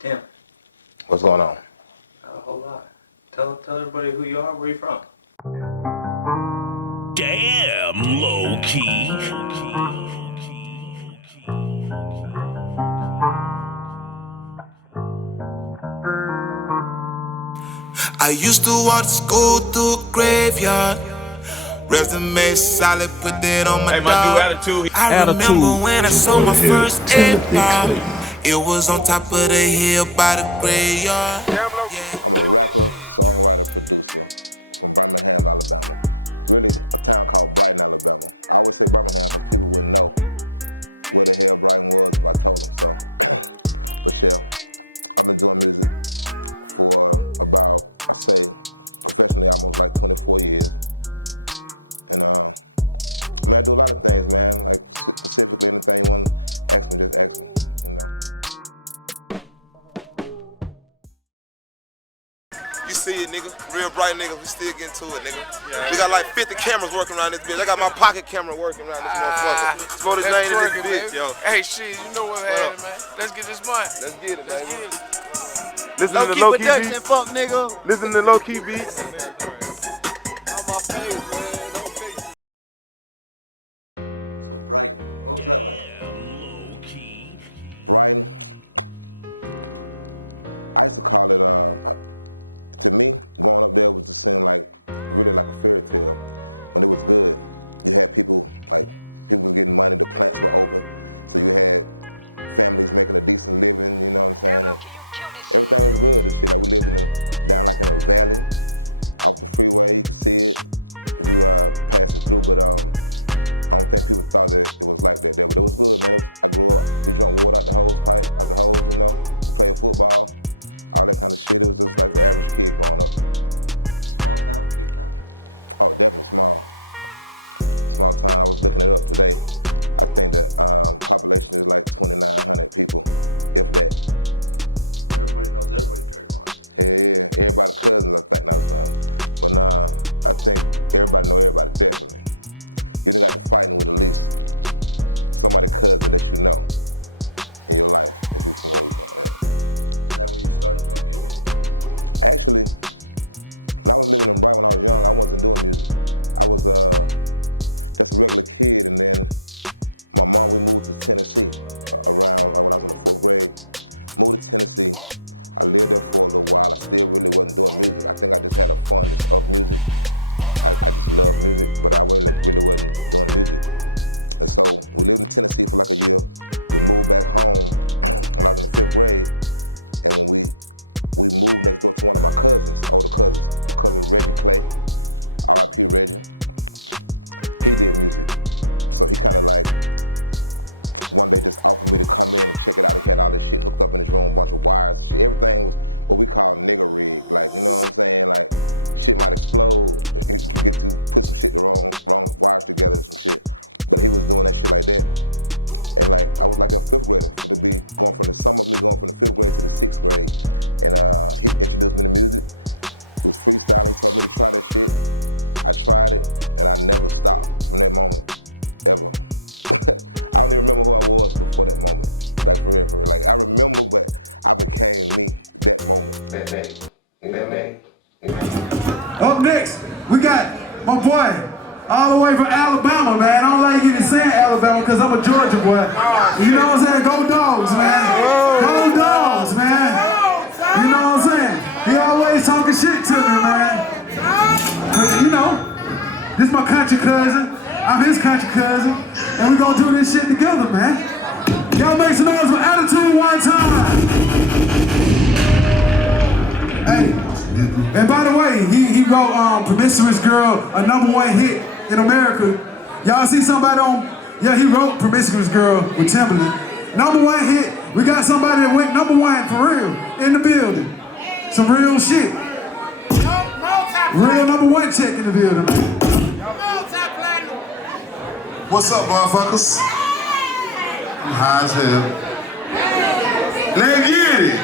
Tim. What's going on? A whole lot. Tell everybody who you are, where you from. Damn, low key. I used to walk to school through a graveyard. Resume solid, put that on my dog. I remember when I saw my first A-ball. It was on top of the hill by the graveyard. Yeah. You see it, nigga. Real bright nigga. We still getting to it, nigga. Yeah. We got like 50 cameras working around this bitch. I got my pocket camera working around this motherfucker. Sport his name in this bitch, yo. Hey, shit, you know what's happening, man. Let's get this money. Let's get it, man. Listen to the low key beats. Fuck, nigga. Listen to low key beats. On my face, man. Damn low, can you kill this shit? Up next, we got my boy, all the way from Alabama, man. I don't like even saying Alabama because I'm a Georgia boy. You know what I'm saying? Go Dogs, man. Go Dogs, man. You know what I'm saying? He always talking shit to me, man. But, you know, this is my country cousin. I'm his country cousin. And we gonna do this shit together, man. Y'all make some noise for Attitude one time. Hey. And by the way, he wrote Promiscuous Girl, a #1 hit in America. Y'all see somebody on, yeah, he wrote Promiscuous Girl with Timberland. #1 hit, we got somebody that went #1 for real, in the building. Some real shit. Real #1 check in the building, man. What's up, motherfuckers? I'm high as hell. Let's get it.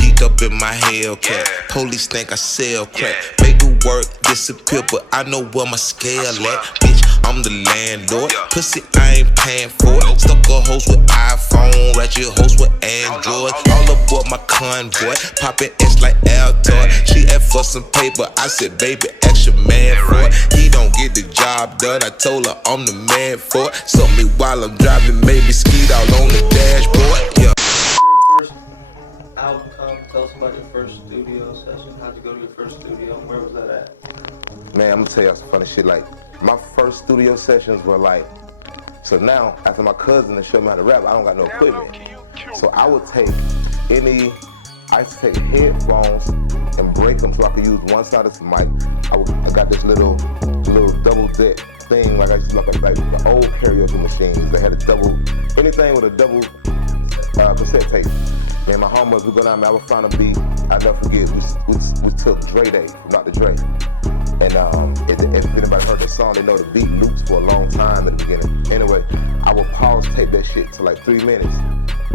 He wake up in my Hellcat. Police think I sell crack. Make the work disappear, but I know where my scale at. Bitch, I'm the landlord. Pussy, I ain't paying for it. Stuck a host with iPhone, ratchet host with Android. All aboard my convoy, poppin' S like Altoid. She asked for some paper, I said, baby, ask your man for it. He don't get the job done, I told her I'm the man for it. Suck me while I'm driving, maybe skeet out on the dashboard. Yeah. First album come, tell us about your first studio session. How'd you go to your first studio? Where was that at? Man, I'm gonna tell y'all some funny shit. Like, my first studio sessions were like, so now, after my cousin showed me how to rap, I don't got no equipment. So I would take I used to take headphones and break them so I could use one side of the mic. I got this little double deck thing, like I used to look like the old karaoke machines. They had a double, anything with a double cassette tape. Me and my homies, we go down there, I would find a beat. I'll never forget, we took Dre Day from Dr. Dre. And if anybody heard the song, they know the beat loops for a long time at the beginning. Anyway, I would pause tape that shit to like 3 minutes.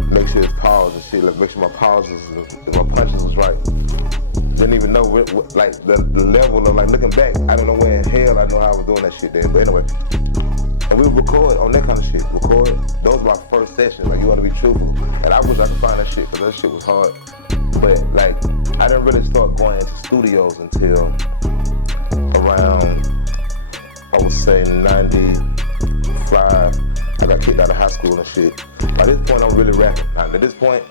Make sure it's paused and shit, like make sure my pauses and my punches was right. Didn't even know like the level of like looking back, I don't know where in hell I know how I was doing that shit then. But anyway, and we would record on that kind of shit. Those were my first sessions, like you want to be truthful. And I wish I could find that shit, because that shit was hard. But like, I didn't really start going into studios until around, I would say 95. I got kicked out of high school and shit. By this point, I'm really rapping. Now, at this point,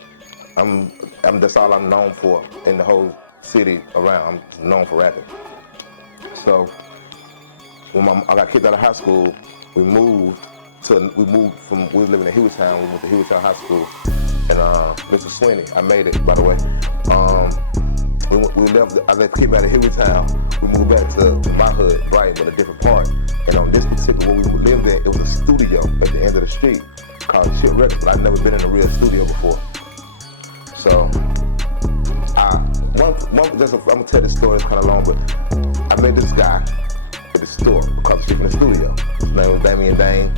that's all I'm known for in the whole city around. I'm known for rapping. So when I got kicked out of high school, we moved we was living in Hewittown. We went to Hewittown High School, and Mr. Sweeney, I made it, by the way. I left kicked out of Hewittown. We moved back to my hood, Brighton, but a different part. And on this particular, where we lived at, it was a studio at the end of the street called Chip Records, but I'd never been in a real studio before. So, I'm gonna tell this story, it's kind of long, but I met this guy at the store across the street from the studio. His name was Damian Dane,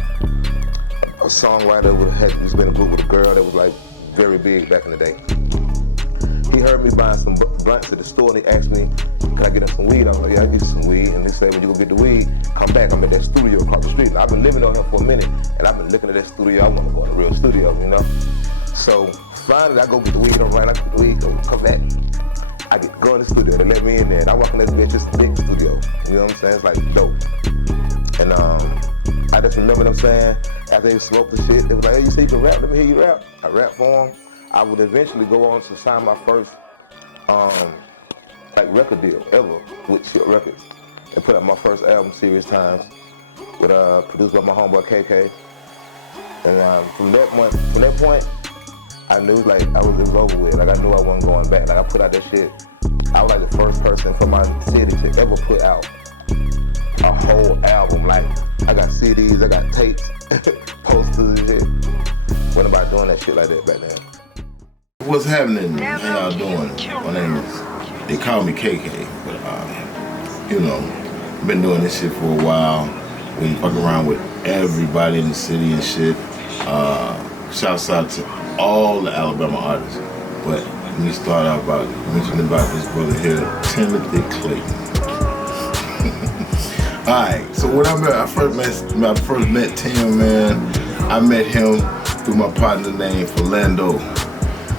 a songwriter who's been in a group with a girl that was like very big back in the day. He heard me buying some blunts at the store, and he asked me, can I get him some weed? I was like, yeah, I'll get you some weed. And he said, when you go get the weed, come back. I'm in that studio across the street. And I've been living on here for a minute, and I've been looking at that studio. I want to go in a real studio, you know? So finally, I go get the weed, I'm right, I get the weed, come back. I go in the studio, they let me in there, and I walk in this bitch, it's a big studio. You know what I'm saying? It's like dope. And I just remember them saying, after they smoked the shit, they was like, hey, you say you can rap? Let me hear you rap. I rap for them. I would eventually go on to sign my first record deal ever with Chip Records, and put out my first album, Serious Times, with produced by my homeboy KK. And from that point, I knew it was over with. Like, I knew I wasn't going back. Like, I put out that shit. I was like the first person from my city to ever put out a whole album. Like, I got CDs, I got tapes, posters and shit. Wasn't about doing that shit like that back then. What's happening? How y'all doing? My name is, they call me KK, but you know, been doing this shit for a while. We fuck around with everybody in the city and shit. Shouts out to all the Alabama artists. But let me start out by mentioning about this brother here, Timothy Clayton. Alright, so when I first met Tim, man, I met him through my partner named Philando.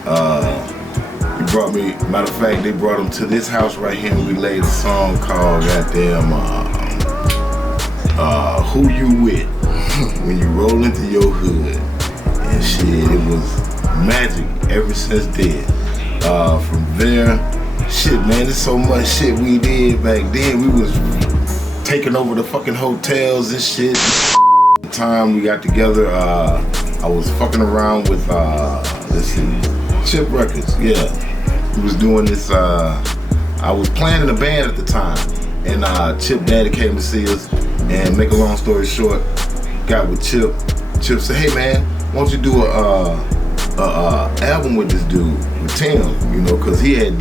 He brought me, matter of fact, they brought him to this house right here, and we laid a song called goddamn Who You With When You Roll Into Your Hood. And shit, it was magic ever since then. From there, shit, man, there's so much shit we did back then. We was taking over the fucking hotels and shit. The time we got together, I was fucking around with, let's see, Chip Records, yeah. We was doing this, I was playing in a band at the time, and Chip Daddy came to see us, and make a long story short, got with Chip. Chip said, hey man, why don't you do a album with this dude, with Tim, you know, cause he had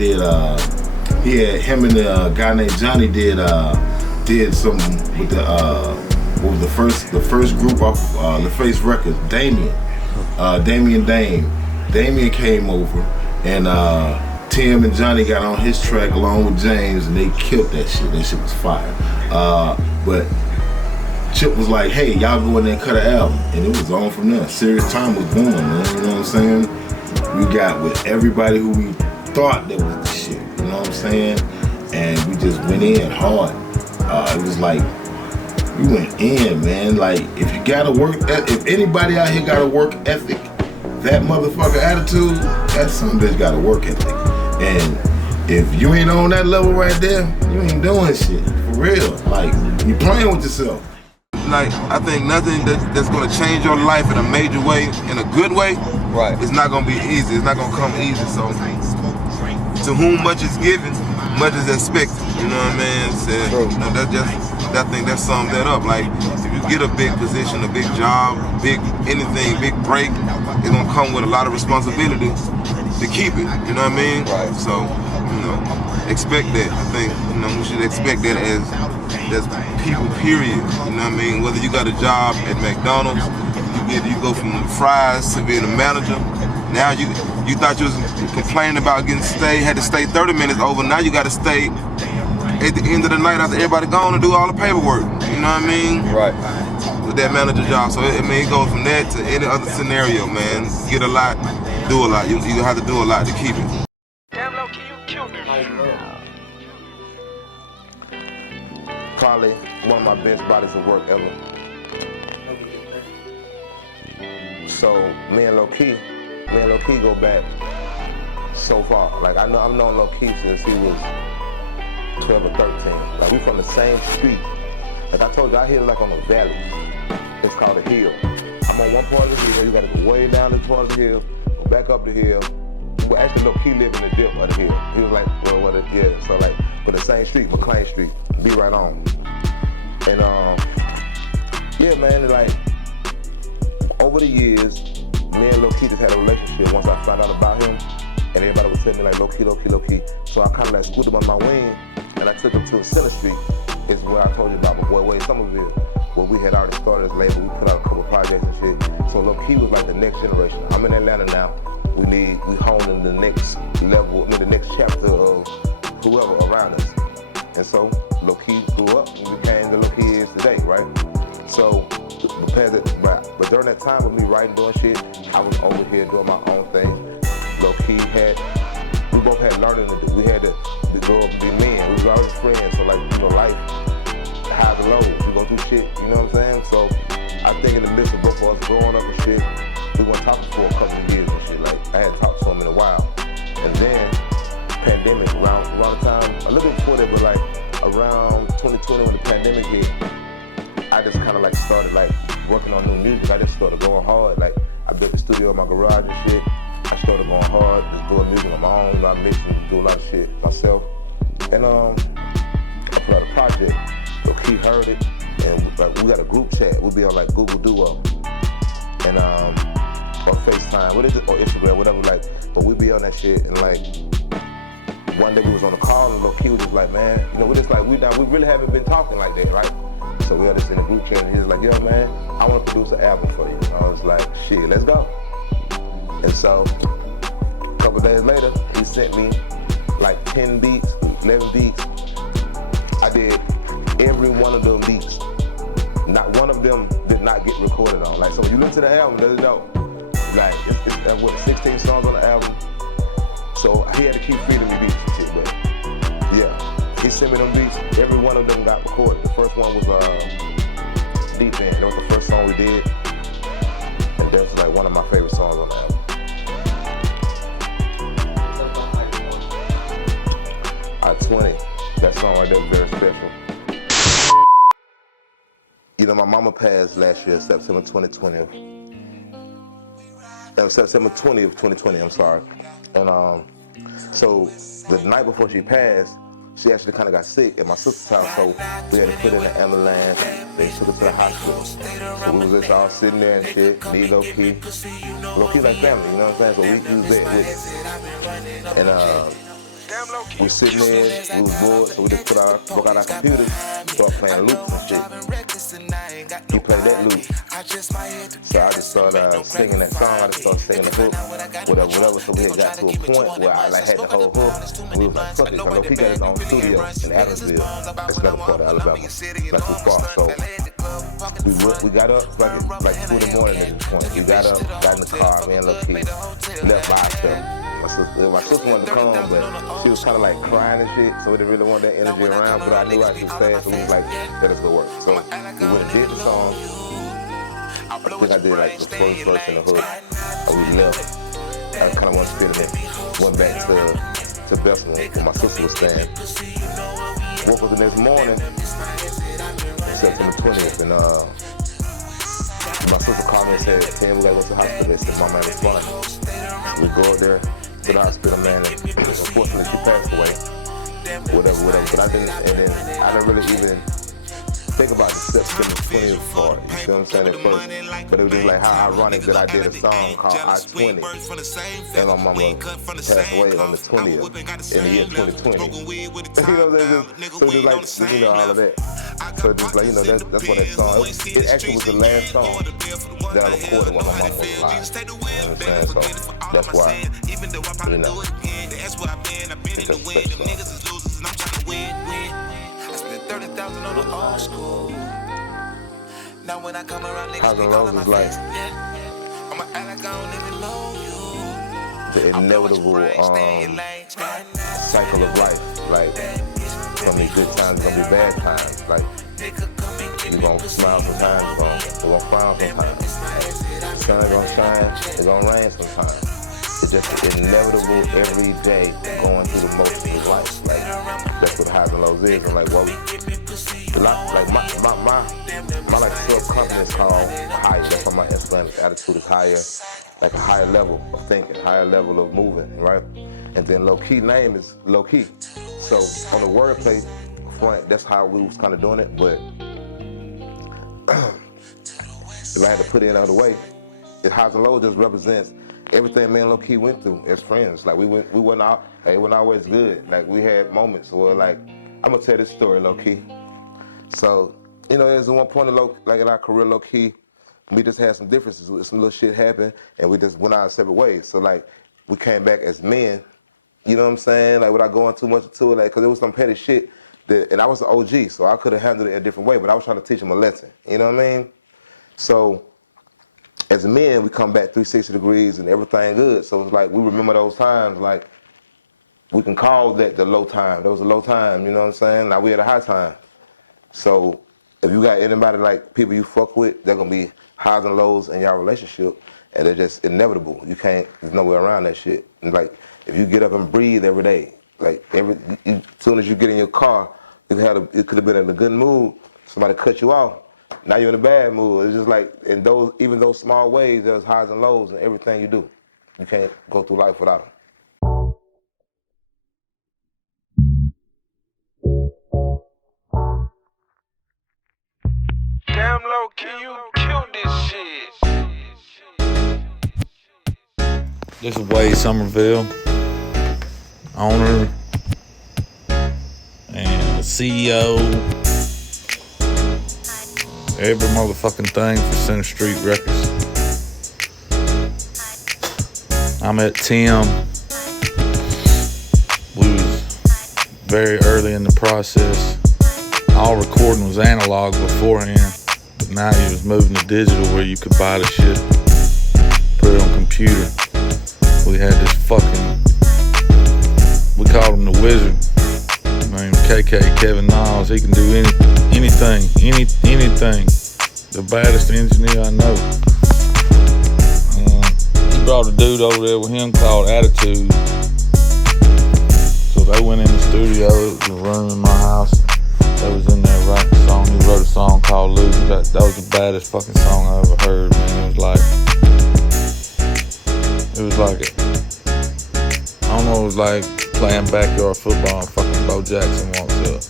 him and a guy named Johnny did some with the first group off LaFace Records, Damian Dame. Damian came over, and Tim and Johnny got on his track along with James, and they killed that shit. That shit was fire. But Chip was like, hey, y'all go in there and cut an album. And it was on from there. Serious Time was born, man. You know what I'm saying? We got with everybody who we thought that was the shit. You know what I'm saying? And we just went in hard. It was like, we went in, man. Like, if you gotta work, if anybody out here got a work ethic, that motherfucker attitude, that some bitch got a work ethic. And if you ain't on that level right there, you ain't doing shit. For real. Like, you playing with yourself. Like, I think nothing that's gonna change your life in a major way, in a good way, right? It's not gonna be easy. It's not gonna come easy. So, to whom much is given, much is expected. You know what I mean? So, you know, I think that sums that up. Like, if you get a big position, a big job, big anything, big break, it's gonna come with a lot of responsibility to keep it. You know what I mean? Right. So, you know, expect that. I think, you know, we should expect that as people, period. You know what I mean? Whether you got a job at McDonald's, you go from fries to being a manager. Now you thought you was complaining about had to stay 30 minutes over. Now you got to stay at the end of the night after everybody gone and do all the paperwork. You know what I mean? Right. With that manager job. So I mean, it goes from that to any other scenario, man. Get a lot, do a lot. You have to do a lot to keep it. Damn low key, you killed this shit. Probably one of my best bodies of work ever. So me and Low Key go back so far. Like I've known Low Key since he was 12 or 13. Like we from the same street. Like I told you, I live like on the valley. It's called a hill. I'm on one part of the hill. You gotta go way down this part of the hill, go back up the hill. Well, actually, Low Key lived in the dip of the hill. He was like, well, yeah. So like, but the same street, McLean Street, be right on. And yeah, man, like over the years, me and Low Key just had a relationship once I found out about him, and everybody would tell me like Low Key. So I kind of like scooted him on my wing, and I took him to Center Street. It's where I told you about my boy Wade Somerville, where we had already started as label. We put out a couple projects and shit. So Low Key was like the next generation. I'm in Atlanta now. We honing the next level, the next chapter of whoever around us. And so Low Key grew up and became the Low Key is today, right? So, but during that time of me writing, doing shit, I was over here doing my own thing. Low Key we both had learning to do. We had to grow up and be men. We was always friends, so like, you know, life, highs and lows, we go through shit, you know what I'm saying? So, I think in the midst of both of us growing up and shit, we weren't talking for a couple of years and shit. Like, I hadn't talked to him in a while. And then, pandemic, around the time, a little bit before that, but like, around 2020 when the pandemic hit, I just kind of like started like working on new music. I just started going hard. Like I built the studio in my garage and shit. I started going hard, just doing music on my own. You know, I mix and do a lot of shit myself. And I put out a project. So Key heard it, and like we got a group chat. We'll be on like Google Duo and or FaceTime, or Instagram, whatever. Like, but we be on that shit and like. One day we was on a call and Low Key was just like, man, you know, we really haven't been talking like that, right? So we had this in the group chat and he was like, yo, man, I want to produce an album for you. And I was like, shit, let's go. And so a couple days later, he sent me like 10 beats, 11 beats. I did every one of them beats. Not one of them did not get recorded on. Like, so when you listen to the album, there's no, like, it's 16 songs on the album. So he had to keep feeding me beats and shit, but yeah, he sent me them beats. Every one of them got recorded. The first one was Deep End. That was the first song we did, and that's like one of my favorite songs on the album. I-20, that song right there was very special. You know, my mama passed last year, September 2020. September 20th, 2020, I'm sorry. And so the night before she passed, she actually kind of got sick at my sister's house, so we had to put her in the ambulance. They took her to the hospital. So we was just all sitting there and shit, me, Low Key. Low Key like family, you know what I'm saying? So we was there with her. And we sitting there, we was bored, so we just broke out our computers, started playing loops and shit. He played that loop. So I just started singing that song, I just started singing the hook, whatever. So we had got to a point where I like had the whole hook. We was like, fuck it, because Low Key got his own studio in Adamsville. That's another part of Alabama, not too far. So we got up like 2 in the morning at this point. We got up, got in the car, me and Low Key, left by ourselves. My sister wanted to come, but she was kind of like crying and shit, so we didn't really want that energy around, but I knew she was sad, so we was like, let us go work. So we went and did the song. I think I did like the first verse in the hook, and we left. I kind of wanted to spin it, went back to Bessemer where my sister was staying. Woke up the next morning, September 20th, and my sister called me and said, Tim, we gotta go to the hospital. They said, my man is fine. So we go up there to the hospital, man, and unfortunately she passed away. Whatever. But I didn't really even think about the September 20th part. You see what I'm saying at first? But it was just like how ironic that I did a song called I-20, and my mama passed away on the 20th in the year 2020. You know what I'm saying? So just like, you know, all of that. So just like, you know, that's what that song, it actually was the last song that I recorded while my mama was alive. You know what I'm saying? So that's why, you know, it's a special song. Housing Rose is like the inevitable cycle of life. Like, gonna be good times, gonna be bad times. Like, you're gonna smile sometimes, you're gonna frown sometimes. The sun gonna shine, it's gonna rain sometimes. It's just inevitable every day going through the motions of life. Like, that's what highs and lows is. And like, well, like my like self-confidence called higher. That's why my Islamic attitude is higher, like a higher level of thinking, higher level of moving, right? And then Low Key name is Low Key. So on the wordplay front, that's how we was kind of doing it. But if I had to put it in another way, highs and lows just represents everything me and Low Key went through as friends. Like it wasn't always good. Like we had moments where like, I'm gonna tell this story, Low Key. So, you know, there's one point in our career, Low Key, we just had some differences. Some little shit happened, and we just went our separate ways. So like, we came back as men. You know what I'm saying? Like without going too much into it, like, cause it was some petty shit and I was an OG, so I could have handled it a different way. But I was trying to teach him a lesson. You know what I mean? So, as men, we come back 360 degrees and everything good. So it's like, we remember those times, like, we can call that the low time. There was a low time, you know what I'm saying? Now we had a high time. So if you got anybody like people you fuck with, they're gonna be highs and lows in your relationship, and they're just inevitable. There's no way around that shit. And like, if you get up and breathe every day, like as soon as you get in your car, it could have been in a good mood, somebody cut you off, now you're in a bad mood. It's just like, in even those small ways, there's highs and lows in everything you do. You can't go through life without them. Damn Low Key, you killed this shit. This is Wade Somerville, owner and CEO, every motherfucking thing for Center Street Records. I met Tim. We was very early in the process. All recording was analog beforehand, but now he was moving to digital where you could buy the shit, put it on computer. We had this we called him the Wizard, named KK, Kevin Niles. He can do anything. The baddest engineer I know. He brought a dude over there with him called Attitude. So they went in the studio, it was a room in my house. They was in there writing a song. He wrote a song called Loser. That was the baddest fucking song I ever heard, man. It was like I don't know, it was like playing backyard football and fucking Bo Jackson walked up.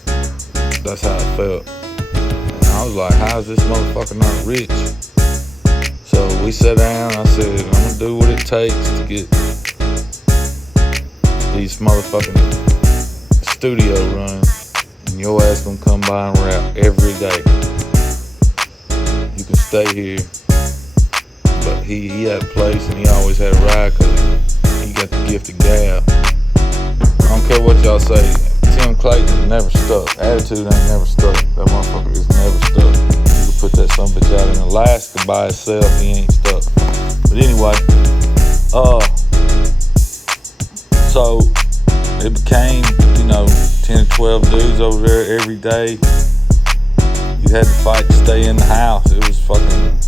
That's how it felt. And I was like, how is this motherfucker not rich? So we sat down, I said, I'm gonna do what it takes to get these motherfucking studio running, and your ass gonna come by and rap every day. You can stay here. But he had a place and he always had a ride because he got the gift of gab. I don't care what y'all say. Tim Clayton never stuck. Attitude ain't never stuck. That motherfucker is never stuck. You can put that son of a bitch out in Alaska by itself, he ain't stuck. But anyway, so it became, 10 or 12 dudes over there every day. You had to fight to stay in the house. It was fucking,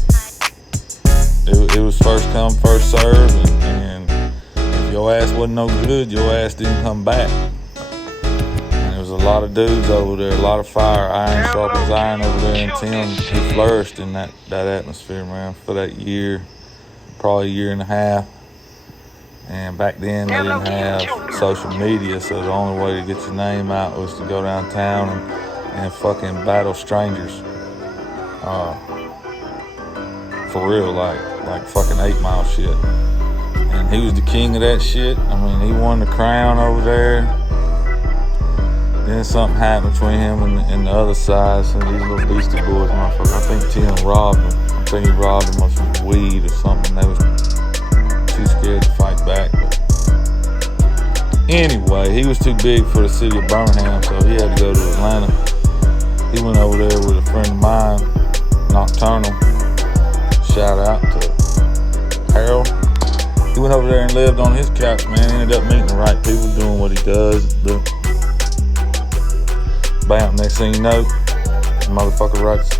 it was first come, first serve, and if your ass wasn't no good, your ass didn't come back. And there was a lot of dudes over there, a lot of fire, iron sharpens iron over there, and Tim, he flourished in that atmosphere, man, for that year, probably a year and a half. And back then they didn't have social media, so the only way to get your name out was to go downtown and fucking battle strangers. For real, like fucking 8 Mile shit. And he was the king of that shit. I mean, he won the crown over there. Then something happened between him and the other side. Some of these little beastie boys, motherfucker. I think Tim robbed him. I think he robbed him of some weed or something. They was too scared to fight back. But anyway, he was too big for the city of Birmingham, so he had to go to Atlanta. He went over there with a friend of mine, Nocturnal. Shout out to Harold. He went over there and lived on his couch, man. Ended up meeting the right people, doing what he does. Bam, next thing you know, the motherfucker writes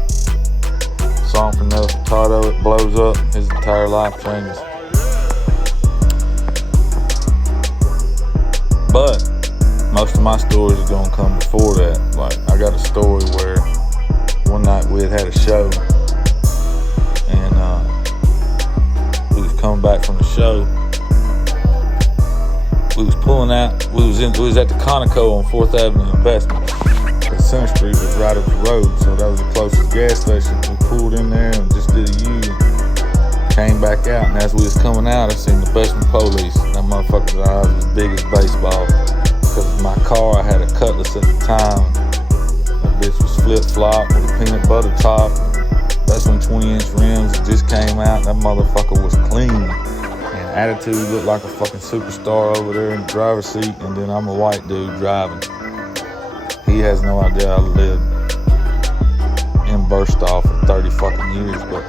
a song for Nelly Furtado. It blows up. His entire life changes. But most of my stories are gonna come before that. Like, I got a story where one night we had a show, and we was coming back from the show. We was pulling out. We was at the Conoco on 4th Avenue in Bestman. Cause Center Street was right up the road, so that was the closest gas station. We pulled in there and just did a U. Came back out, and as we was coming out, I seen the Bestman police. That motherfucker's eyes was big as baseball. Because of my car, I had a Cutlass at the time. That bitch was flip-flop with a peanut butter top. That's when 20-inch rims just came out. That motherfucker was clean. And attitude looked like a fucking superstar over there in the driver's seat. And then I'm a white dude driving. He has no idea I lived in Burstall for 30 fucking years. But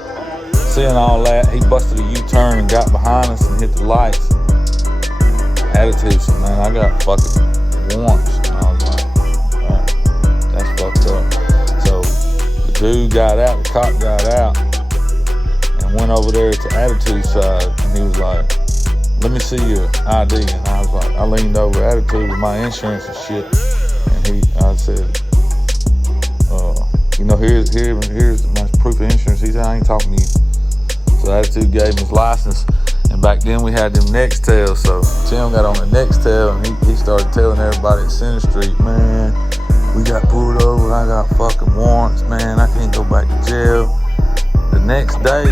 seeing all that, he busted a U-turn and got behind us and hit the lights. Attitude, so man, I got fucking warrants. And I was like, oh, that's fucked up. So the dude got out, the cop got out, and went over there to Attitude side, and he was like, let me see your ID. And I was like, I leaned over Attitude with my insurance and shit, and I said, here's my proof of insurance. He said, I ain't talking to you. So Attitude gave him his license. And back then we had them Nextels, so Tim got on the Nextel and he started telling everybody at Center Street, man, we got pulled over, I got fucking warrants, man, I can't go back to jail. The next day,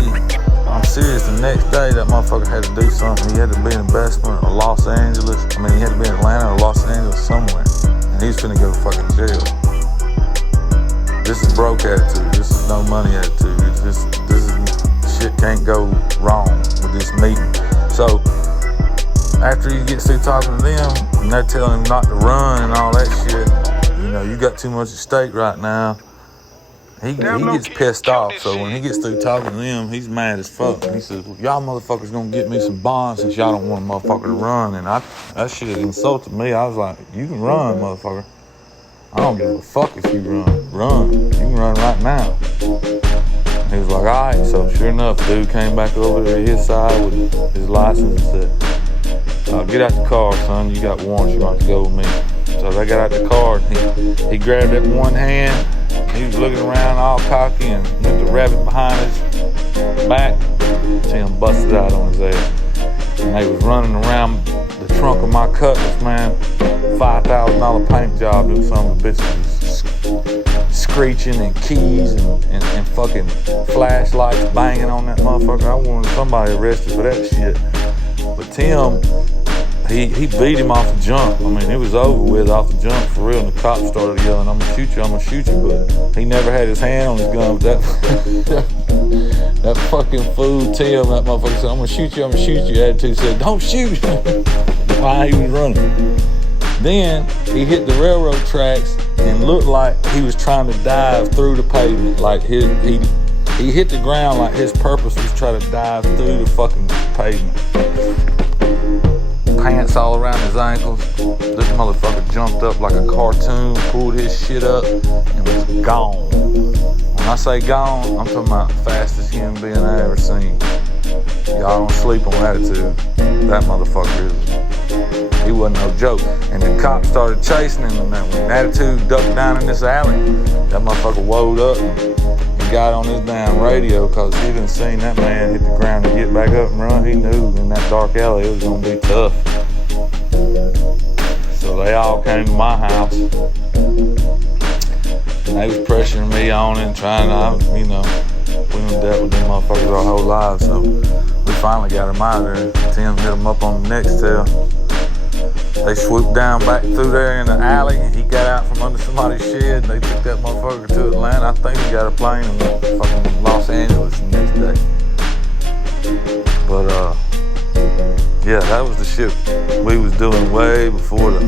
I'm serious, the next day that motherfucker had to do something. He had to be in Bestman or Los Angeles. I mean, he had to be in Atlanta or Los Angeles somewhere. And he was finna go to fucking jail. This is broke attitude, this is no money attitude. This is shit can't go wrong with this meeting. So after he gets through talking to them and they're telling him not to run and all that shit, you got too much at stake right now. He gets pissed off. So when he gets through talking to them, he's mad as fuck. And he says, well, y'all motherfuckers gonna get me some bonds since y'all don't want a motherfucker to run. And that shit insulted me. I was like, you can run, motherfucker. I don't give a fuck if you run. Run. You can run right now. He was like, all right. So sure enough, dude came back over to his side with his license and said, get out the car, son. You got warrants. You don't have to go with me. So they got out the car and he grabbed it in one hand. He was looking around all cocky and with the rabbit behind his back. Tim busted out on his ass. And they was running around the trunk of my Cutlass, man. $5,000 paint job. Dude, some of the bitches was screeching and keys and fucking flashlights banging on that motherfucker. I wanted somebody arrested for that shit. But Tim he beat him off the jump. I mean, it was over with off the jump for real. And the cops started yelling, "I'm gonna shoot you, I'm gonna shoot you." But he never had his hand on his gun. But that fucking fool Tim, that motherfucker said, "I'm gonna shoot you, I'm gonna shoot you." Attitude said, "Don't shoot." While he was running. Then he hit the railroad tracks and looked like he was trying to dive through the pavement. Like he hit the ground like his purpose was trying to dive through the fucking pavement. Pants all around his ankles. This motherfucker jumped up like a cartoon, pulled his shit up, and was gone. When I say gone, I'm talking about the fastest human being I ever seen. Y'all don't sleep on Attitude. That motherfucker he wasn't no joke. And the cops started chasing him, and when Attitude ducked down in this alley, that motherfucker woed up and got on his damn radio because he done seen that man hit the ground and get back up and run. He knew in that dark alley it was gonna be tough. So they all came to my house, and they was pressuring me on it and trying to, we done dealt with them motherfuckers our whole lives, so we finally got him out of there. Tim hit him up on the next tail. They swooped down back through there in the alley, and he got out from under somebody's shed. They took that motherfucker to Atlanta. I think he got a plane and went to fucking Los Angeles the next day. But yeah, that was the shit we was doing way before the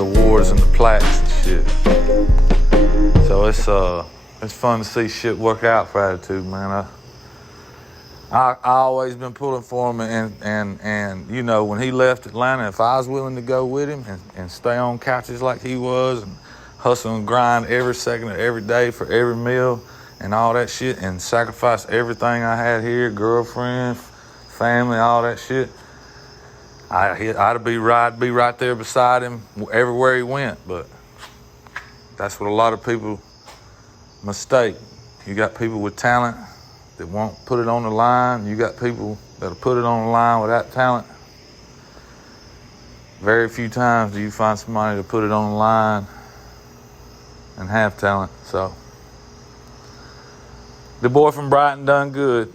awards and the plaques and shit. So it's fun to see shit work out for Attitude, man. I always been pulling for him, and you know, when he left Atlanta, if I was willing to go with him and stay on couches like he was and hustle and grind every second of every day for every meal and all that shit and sacrifice everything I had here, girlfriend, family, all that shit, I'd be right there beside him everywhere he went. But that's what a lot of people mistake. You got people with talent that won't put it on the line. You got people that'll put it on the line without talent. Very few times do you find somebody to put it on the line and have talent. So the boy from Brighton done good.